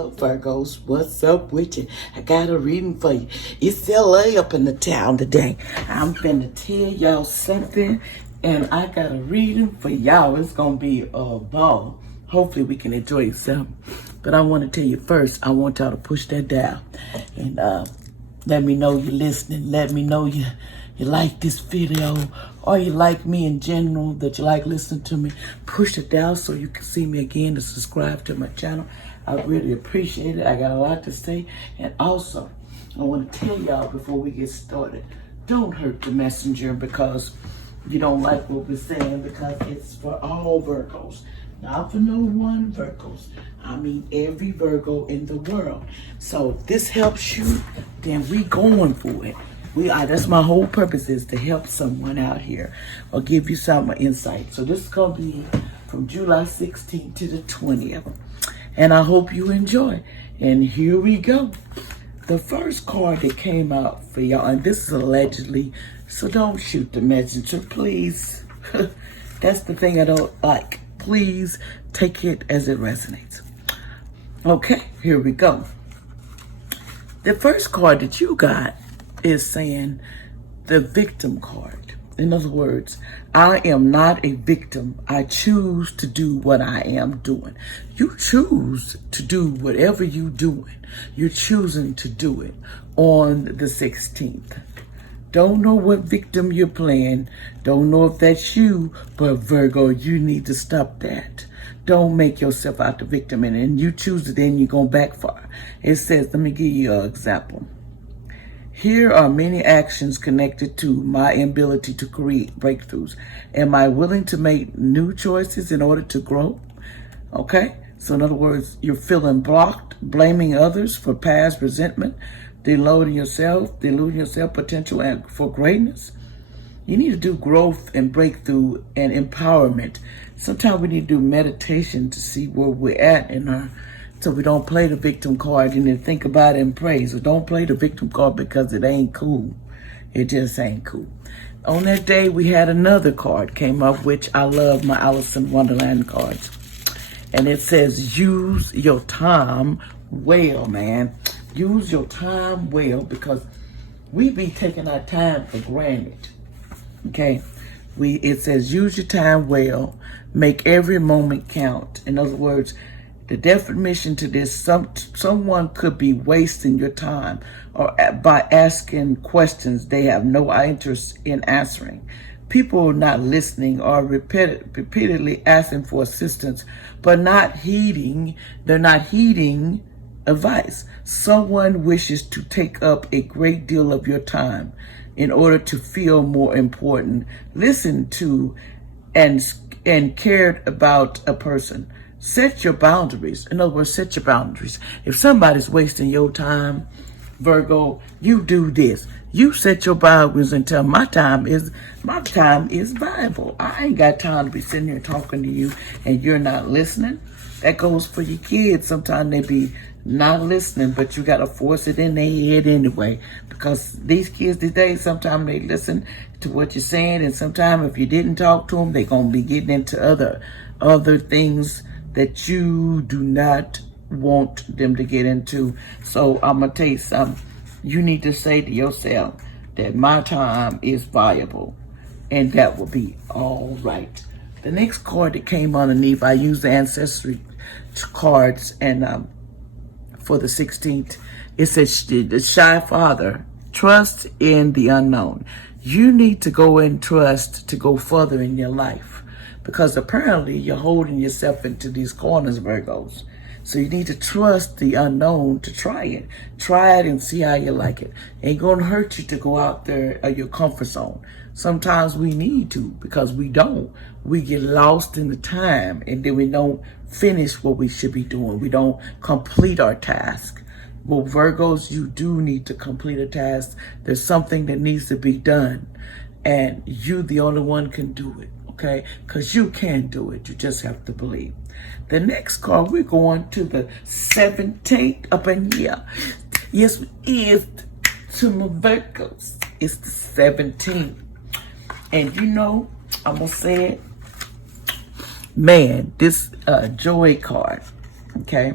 Hello, Virgos. What's up with you? I got a reading for you. It's LA up in the town today. I'm finna tell y'all something, and I got a reading for y'all. It's gonna be a ball. Hopefully, we can enjoy yourself. But I want to tell you first, I want y'all to push that down and let me know you're listening. Let me know you like this video, or you like me in general, that you like listening to me. Push it down so you can see me again, to subscribe to my channel. I really appreciate it. I got a lot to say. And also, I want to tell y'all before we get started, don't hurt the messenger because you don't like what we're saying, because it's for all Virgos. Not for no one Virgos. I mean every Virgo in the world. So if this helps you, then we going for it. That's my whole purpose, is to help someone out here or give you some insight. So this is going to be from July 16th to the 20th. And I hope you enjoy. And here we go. The first card that came out for y'all, and this is allegedly, so don't shoot the messenger, please. That's the thing I don't like. Please take it as it resonates. Okay, here we go. The first card that you got is saying the victim card. In other words, I am not a victim. I choose to do what I am doing. You choose to do whatever you're doing. You're choosing to do it on the 16th. Don't know what victim you're playing. Don't know if that's you, but Virgo, you need to stop that. Don't make yourself out the victim, and you choose it, then you're going to backfire. It says, let me give you an example. Here are many actions connected to my ability to create breakthroughs. Am I willing to make new choices in order to grow? Okay, so in other words, you're feeling blocked, blaming others for past resentment, deluding yourself potential and for greatness. You need to do growth and breakthrough and empowerment. Sometimes we need to do meditation to see where we're at in our, so we don't play the victim card and then think about it and pray. So don't play the victim card because it ain't cool. It just ain't cool. On that day, we had another card came up, which I love, my Alice in Wonderland cards. And it says, use your time well, man. Use your time well, because we be taking our time for granted. Okay? It says, use your time well. Make every moment count. In other words, the definition to this, someone could be wasting your time or by asking questions they have no interest in answering. People are not listening or repeatedly asking for assistance, but they're not heeding advice. Someone wishes to take up a great deal of your time in order to feel more important, listen to, and cared about a person. Set your boundaries. In other words, set your boundaries. If somebody's wasting your time, Virgo, you do this. You set your boundaries and tell my time is valuable. I ain't got time to be sitting here talking to you and you're not listening. That goes for your kids. Sometimes they be not listening, but you got to force it in their head anyway. Because these kids today, sometimes they listen to what you're saying, and sometimes if you didn't talk to them, they're going to be getting into other things that you do not want them to get into. So I'm going to tell you something. You need to say to yourself that my time is valuable, and that will be all right. The next card that came underneath, I used the ancestry cards, and for the 16th, it says, the shy father, trust in the unknown. You need to go and trust to go further in your life, because apparently you're holding yourself into these corners, Virgos. So you need to trust the unknown to try it. Try it and see how you like it. Ain't gonna hurt you to go out there of your comfort zone. Sometimes we need to, because we don't. We get lost in the time, and then we don't finish what we should be doing. We don't complete our task. Well, Virgos, you do need to complete a task. There's something that needs to be done, and you, the only one, can do it. Okay, because you can do it. You just have to believe. The next card, we're going to the 17th up in here. Yes, it is to my Virgos. It's the 17th. And you know, I'm going to say it. Man, this joy card, okay?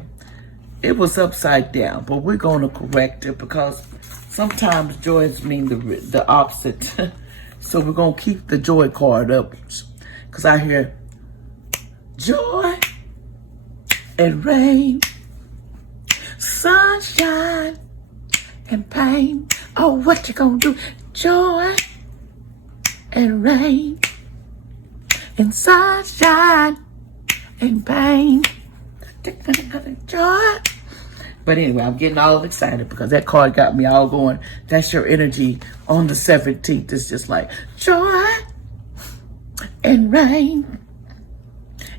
it was upside down, but we're going to correct it because sometimes joys mean the opposite. So we're going to keep the joy card up because I hear joy and rain, sunshine and pain. Oh, what you gonna do? Joy and rain and sunshine and pain. Joy. But anyway, I'm getting all excited because that card got me all going. That's your energy on the 17th. It's just like joy and rain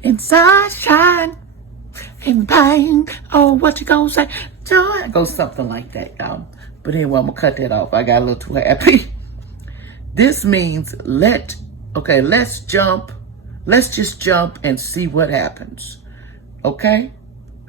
and sunshine and pain. Oh, what you gonna say? Joy. It goes something like that, y'all. But anyway, I'm gonna cut that off. I got a little too happy. This means let's jump. Let's just jump and see what happens. Okay?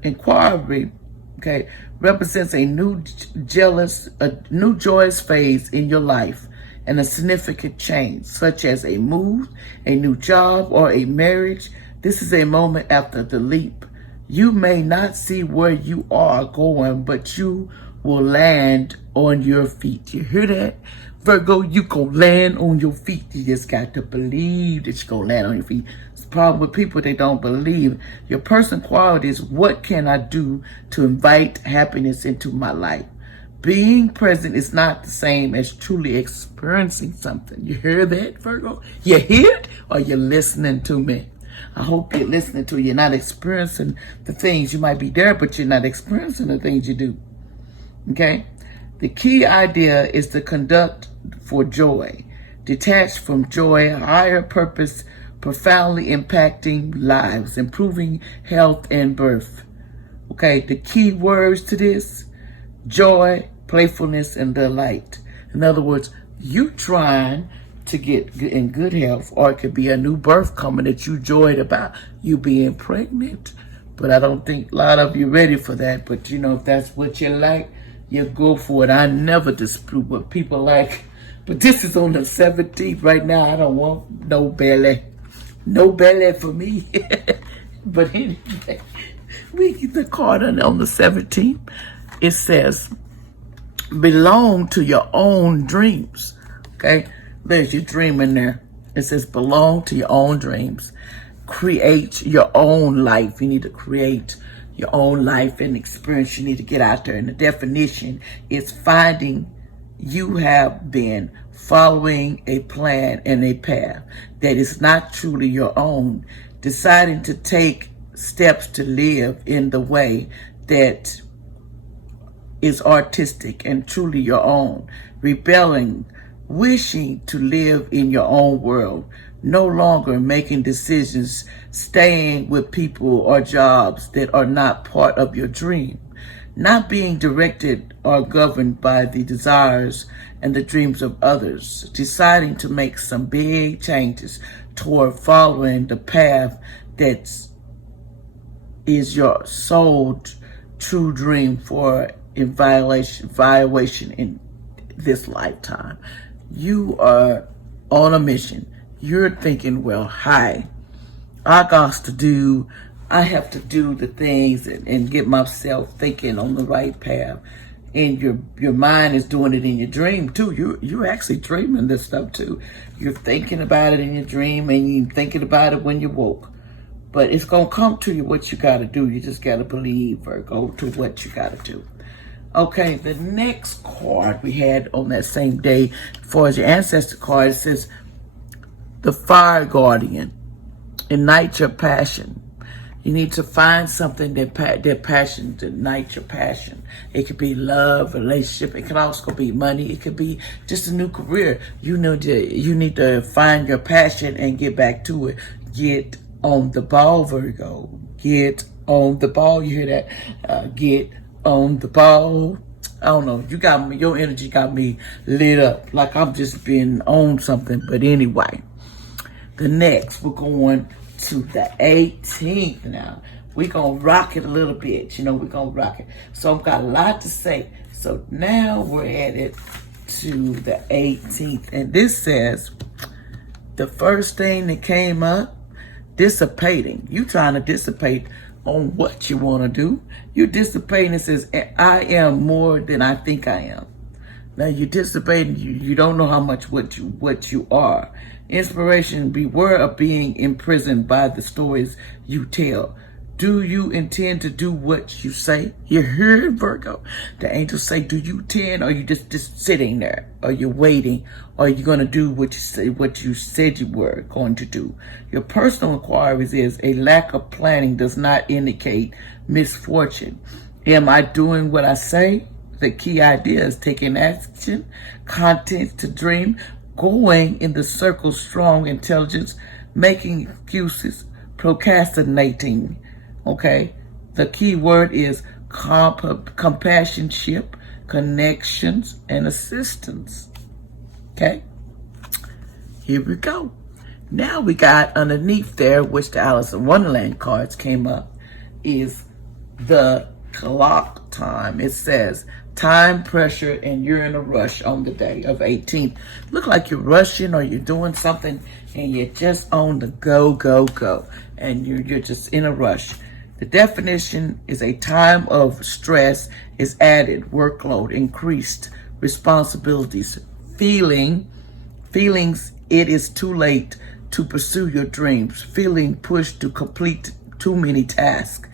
Inquiry, okay, represents a new joyous phase in your life and a significant change, such as a move, a new job, or a marriage. This is a moment after the leap. You may not see where you are going, but you will land on your feet. You hear that? Virgo, you gonna land on your feet. You just got to believe that you're gonna land on your feet. It's the problem with people, they don't believe. Your person quality is, what can I do to invite happiness into my life? Being present is not the same as truly experiencing something. You hear that, Virgo? You hear it, or you're listening to me? I hope you're listening to it. You're not experiencing the things. You might be there, but you're not experiencing the things you do. Okay? The key idea is to conduct for joy, detached from joy, higher purpose, profoundly impacting lives, improving health and birth. Okay, the key words to this: joy, playfulness, and delight. In other words, you trying to get in good health, or it could be a new birth coming that you joyed about, you being pregnant. But I don't think a lot of you ready for that. But you know, if that's what you like, you go for it. I never disprove what people like. But this is on the 17th right now. I don't want no belly. No belly for me. But anyway, we get the card on the 17th. It says, belong to your own dreams. Okay? There's your dream in there. It says belong to your own dreams. Create your own life. You need to create your own life and experience. You need to get out there. And the definition is finding you have been following a plan and a path that is not truly your own, deciding to take steps to live in the way that is artistic and truly your own, rebelling, wishing to live in your own world, no longer making decisions, staying with people or jobs that are not part of your dream, not being directed or governed by the desires and the dreams of others, deciding to make some big changes toward following the path that is your sole true dream for evaluation in this lifetime. You are on a mission. You're thinking, well, hi, I have to do the things and get myself thinking on the right path. And your mind is doing it in your dream too. You're actually dreaming this stuff too. You're thinking about it in your dream, and you're thinking about it when you woke. But it's gonna come to you what you gotta do. You just gotta believe or go to what you gotta do. Okay, the next card we had on that same day, as far as your ancestor card, it says the Fire Guardian. Ignite your passion. You need to find something that passion, to ignite your passion. It could be love, relationship. It could also be money. It could be just a new career. You need to find your passion and get back to it. Get on the ball, Virgo. Get on the ball. You hear that? Get on the ball. I don't know. You got me. Your energy got me lit up like I'm just being on something. But anyway, the next we're going to the 18th now. We're going to rock it a little bit. We're going to rock it. So I've got a lot to say. So now we're headed to the 18th. And this says, the first thing that came up, dissipating. You trying to dissipate on what you want to do. You dissipating, it says, I am more than I think I am. Now you anticipating, you don't know how much what you are. Inspiration, beware of being imprisoned by the stories you tell. Do you intend to do what you say? You heard, Virgo. The angels say, do you intend, or are you just sitting there? Are you waiting? Or are you going to do what you said you were going to do? Your personal inquiries is a lack of planning does not indicate misfortune. Am I doing what I say? The key idea is taking action, content to dream, going in the circle, strong intelligence, making excuses, procrastinating. Okay, the key word is compassionship, connections, and assistance. Okay, here we go. Now we got underneath there, which the Alice in Wonderland cards came up, is the clock time. It says time, pressure, and you're in a rush on the day of 18th. Look like you're rushing or you're doing something and you're just on the go. And you're just in a rush. The definition is a time of stress is added, workload, increased responsibilities, feelings it is too late to pursue your dreams, feeling pushed to complete too many tasks,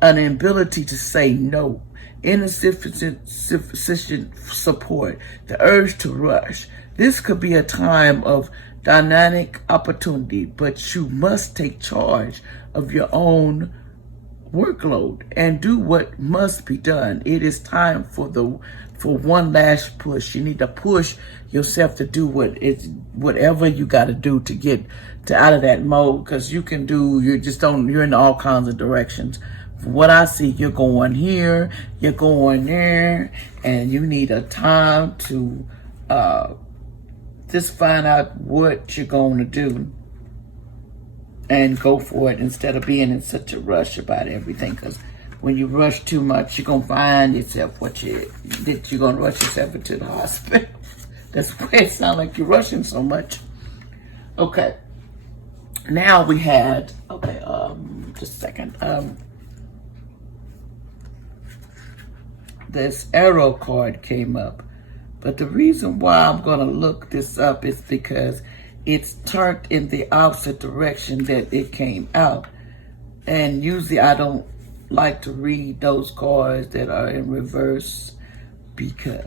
an inability to say no, insufficient support, the urge to rush. This could be a time of dynamic opportunity, but you must take charge of your own workload and do what must be done. It is time for one last push. You need to push yourself to do whatever you got to do to get out of that mode, because you're in all kinds of directions. From what I see, you're going here, you're going there, and you need a time to just find out what you're going to do and go for it instead of being in such a rush about everything. Because when you rush too much, you're going to find yourself that you're going to rush yourself into the hospital. That's why it sounds like you're rushing so much. Okay. Now we had, just a second. This arrow card came up. But the reason why I'm going to look this up is because it's turned in the opposite direction that it came out. And usually I don't like to read those cards that are in reverse because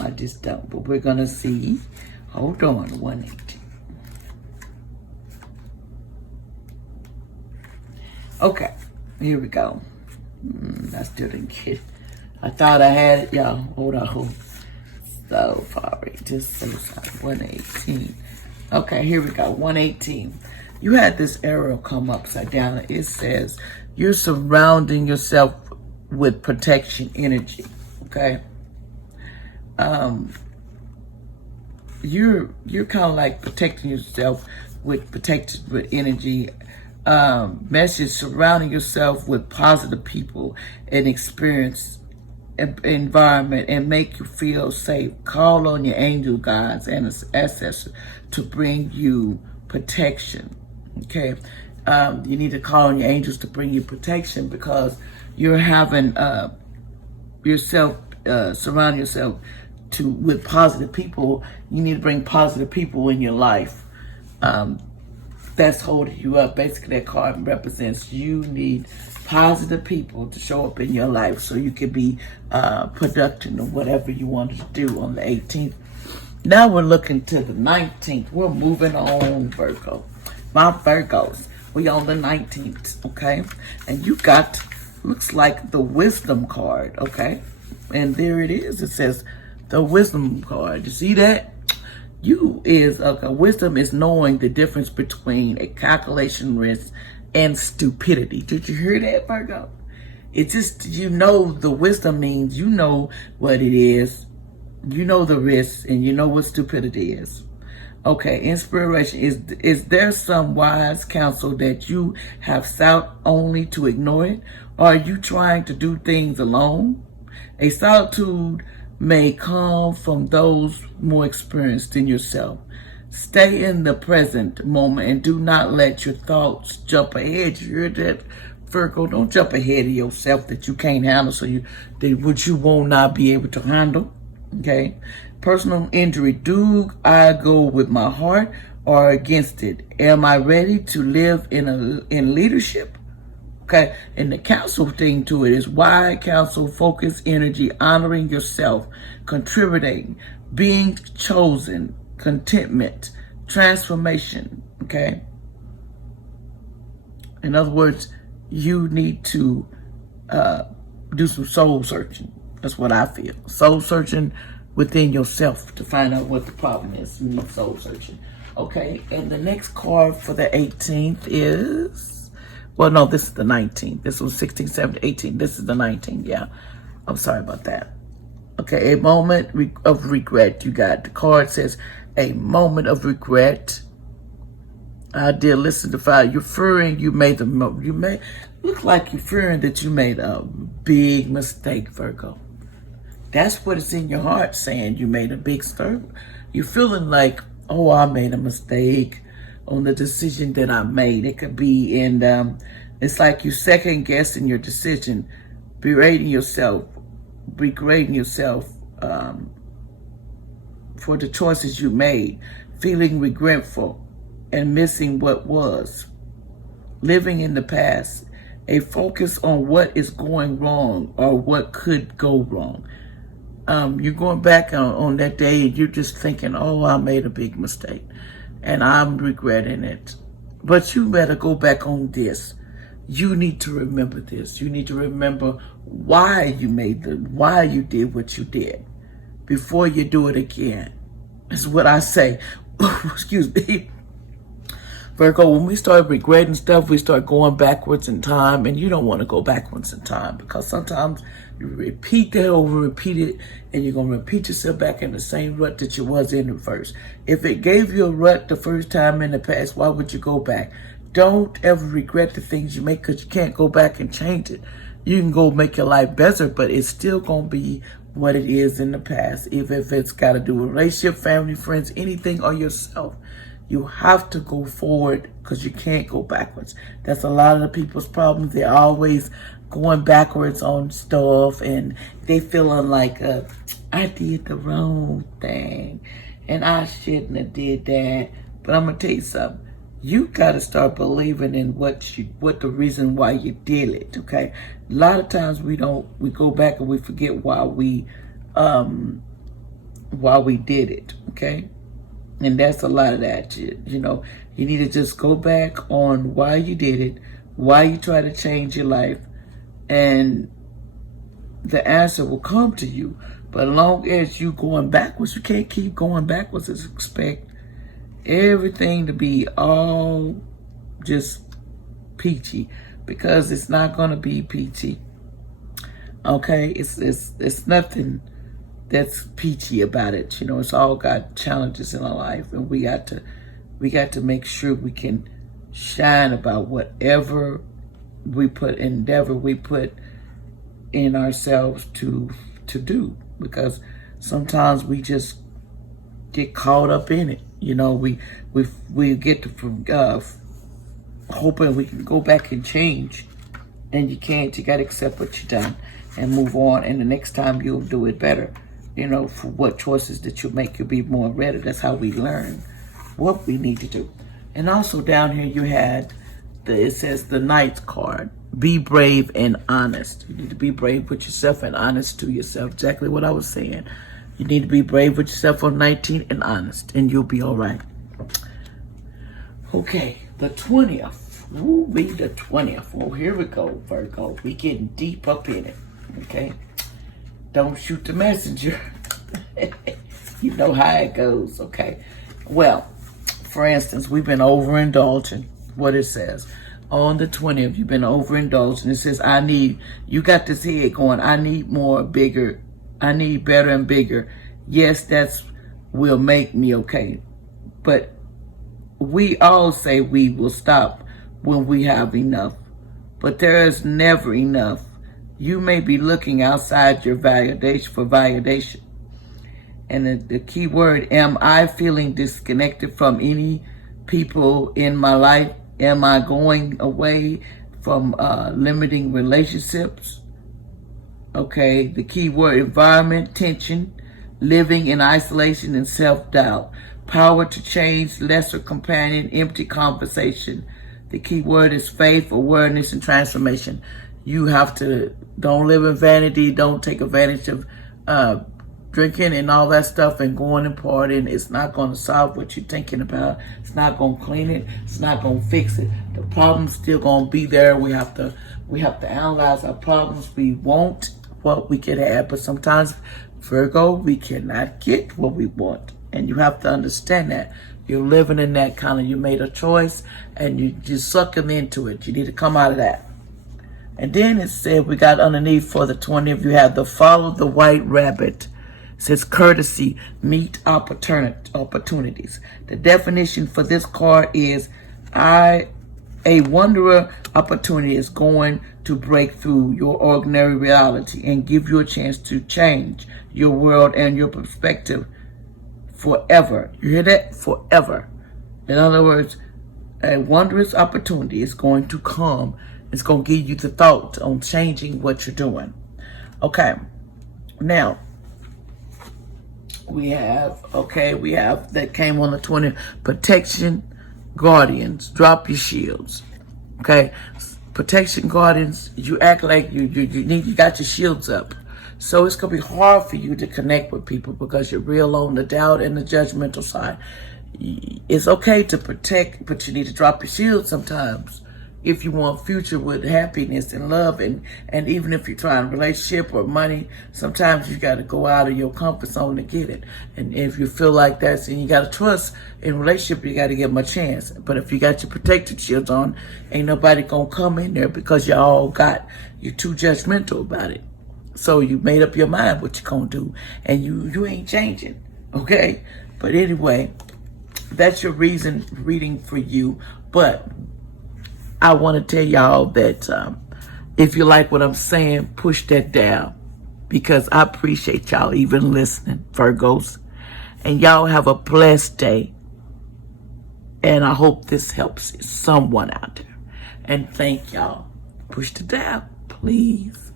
I just don't. But we're going to see. Hold on, 180. Okay, here we go. I still didn't get it. I thought I had it, y'all. Hold on. So sorry. Just so sorry. 118. Okay, here we go. 118. You had this arrow come upside down. It says you're surrounding yourself with protection energy. Okay. You're kind of like protecting yourself with energy. Message surrounding yourself with positive people and experience environment and make you feel safe. Call on your angel guides and ancestors to bring you protection. Okay, you need to call on your angels to bring you protection because you're having surround yourself with positive people. You need to bring positive people in your life. That's holding you up. Basically, that card represents you need positive people to show up in your life so you can be productive of whatever you wanted to do on the 18th. Now we're looking to the 19th. We're moving on, Virgo. My Virgos, we on the 19th, okay? And you got, looks like the wisdom card, okay? And there it is. It says the wisdom card. You see that? Wisdom is knowing the difference between a calculation risk and stupidity. Did you hear that, Virgo? It's just, the wisdom means you know what it is, you know the risks, and you know what stupidity is. Okay, inspiration. Is there some wise counsel that you have sought only to ignore it? Or are you trying to do things alone? A solitude may come from those more experienced than yourself. Stay in the present moment and do not let your thoughts jump ahead. You heard that, Virgo, don't jump ahead of yourself that you can't handle, which you will not be able to handle. Okay. Personal injury. Do I go with my heart or against it? Am I ready to live in leadership? Okay. And the counsel thing to it is why counsel, focus, energy, honoring yourself, contributing, being chosen, contentment, transformation. Okay. In other words, you need to do some soul searching. That's what I feel. Soul searching within yourself to find out what the problem is. You need soul searching. Okay, and the next card for the 18th is, well, no, this is the 19th. This was 16, 17, 18. This is the 19th, yeah. I'm sorry about that. Okay, a moment of regret. You got the card says, a moment of regret. Dear listener to fire, you're fearing look like you're fearing that you made a big mistake, Virgo. That's what it's in your heart saying. You made a big mistake. You're feeling like, oh, I made a mistake on the decision that I made. It could be it's like you second guessing your decision, berating yourself for the choices you made, feeling regretful and missing what was, living in the past, a focus on what is going wrong or what could go wrong. You're going back on that day and you're just thinking, oh, I made a big mistake and I'm regretting it. But you better go back on this. You need to remember this. You need to remember why you did what you did before you do it again. That's what I say. Excuse me. Virgo, when we start regretting stuff, we start going backwards in time, and you don't want to go backwards in time because sometimes you repeat it, and you're going to repeat yourself back in the same rut that you was in the first. If it gave you a rut the first time in the past, why would you go back? Don't ever regret the things you make because you can't go back and change it. You can go make your life better, but it's still going to be what it is in the past. Even if it's got to do with relationship, family, friends, anything, or yourself. You have to go forward because you can't go backwards. That's a lot of the people's problems. They're always going backwards on stuff and they feeling like, I did the wrong thing and I shouldn't have did that. But I'm going to tell you something. You got to start believing in what the reason why you did it, okay? A lot of times we go back and we forget why we did it, okay? And that's a lot of that, you know. You need to just go back on why you did it, why you try to change your life, and the answer will come to you. But as long as you going backwards, you can't keep going backwards and expect everything to be all just peachy, because it's not going to be peachy. Okay, it's nothing that's peachy about it. You know, it's all got challenges in our life, and we got to make sure we can shine about whatever endeavor we put in ourselves to do, because sometimes we just get caught up in it. You know, we get to hoping we can go back and change, and you can't. You got to accept what you've done and move on, and the next time you'll do it better. You know, for what choices that you make, you'll be more ready. That's how we learn what we need to do. And also down here you had it says the Knight card. Be brave and honest. You need to be brave with yourself and honest to yourself. Exactly what I was saying. You need to be brave with yourself on 19 and honest, and you'll be all right. Okay, the 20th. Ooh, the 20th. Oh, here we go, Virgo. We getting deep up in it. Okay. Don't shoot the messenger. You know how it goes, okay? Well, for instance, we've been overindulging. What it says. On the 20th, you've been overindulging. It says, you got this head going, I need more, bigger. I need better and bigger. Yes, that's will make me okay. But we all say we will stop when we have enough. But there is never enough. You may be looking outside your validation for validation. And the key word, am I feeling disconnected from any people in my life? Am I going away from limiting relationships. Okay, the key word: environment, tension, living in isolation and self-doubt. Power to change, lesser companion, empty conversation. The key word is faith, awareness, and transformation. You have to, don't live in vanity. Don't take advantage of drinking and all that stuff and going and partying. It's not going to solve what you're thinking about. It's not going to clean it. It's not going to fix it. The problem's still going to be there. We have to analyze our problems. We want what we could have, but sometimes, Virgo, we cannot get what we want. And you have to understand that. You're living in that kind of, you made a choice and you're sucking into it. You need to come out of that. And then it said, we got underneath for the 20th, you have the follow the white rabbit. It says courtesy, meet opportunities. The definition for this card is, a wanderer opportunity is going to break through your ordinary reality and give you a chance to change your world and your perspective forever. You hear that? Forever. In other words, a wondrous opportunity is going to come. It's going to give you the thought on changing what you're doing. Okay. Now, we have that came on the 20th, protection, guardians, drop your shields. Okay. Protection, guardians, you act like you got your shields up. So it's going to be hard for you to connect with people because you're real on the doubt and the judgmental side. It's okay to protect, but you need to drop your shield sometimes if you want future with happiness and love. And even if you're trying a relationship or money, sometimes you got to go out of your comfort zone to get it. And if you feel like that's, and you got to trust in relationship, you got to give them a chance. But if you got your protective shields on, ain't nobody going to come in there because you're too judgmental about it. So you made up your mind what you're going to do, and you ain't changing, okay? But anyway, that's your reading for you. But I want to tell y'all that if you like what I'm saying, push that down, because I appreciate y'all even listening, Virgos. And y'all have a blessed day. And I hope this helps someone out there. And thank y'all. Push it down, please.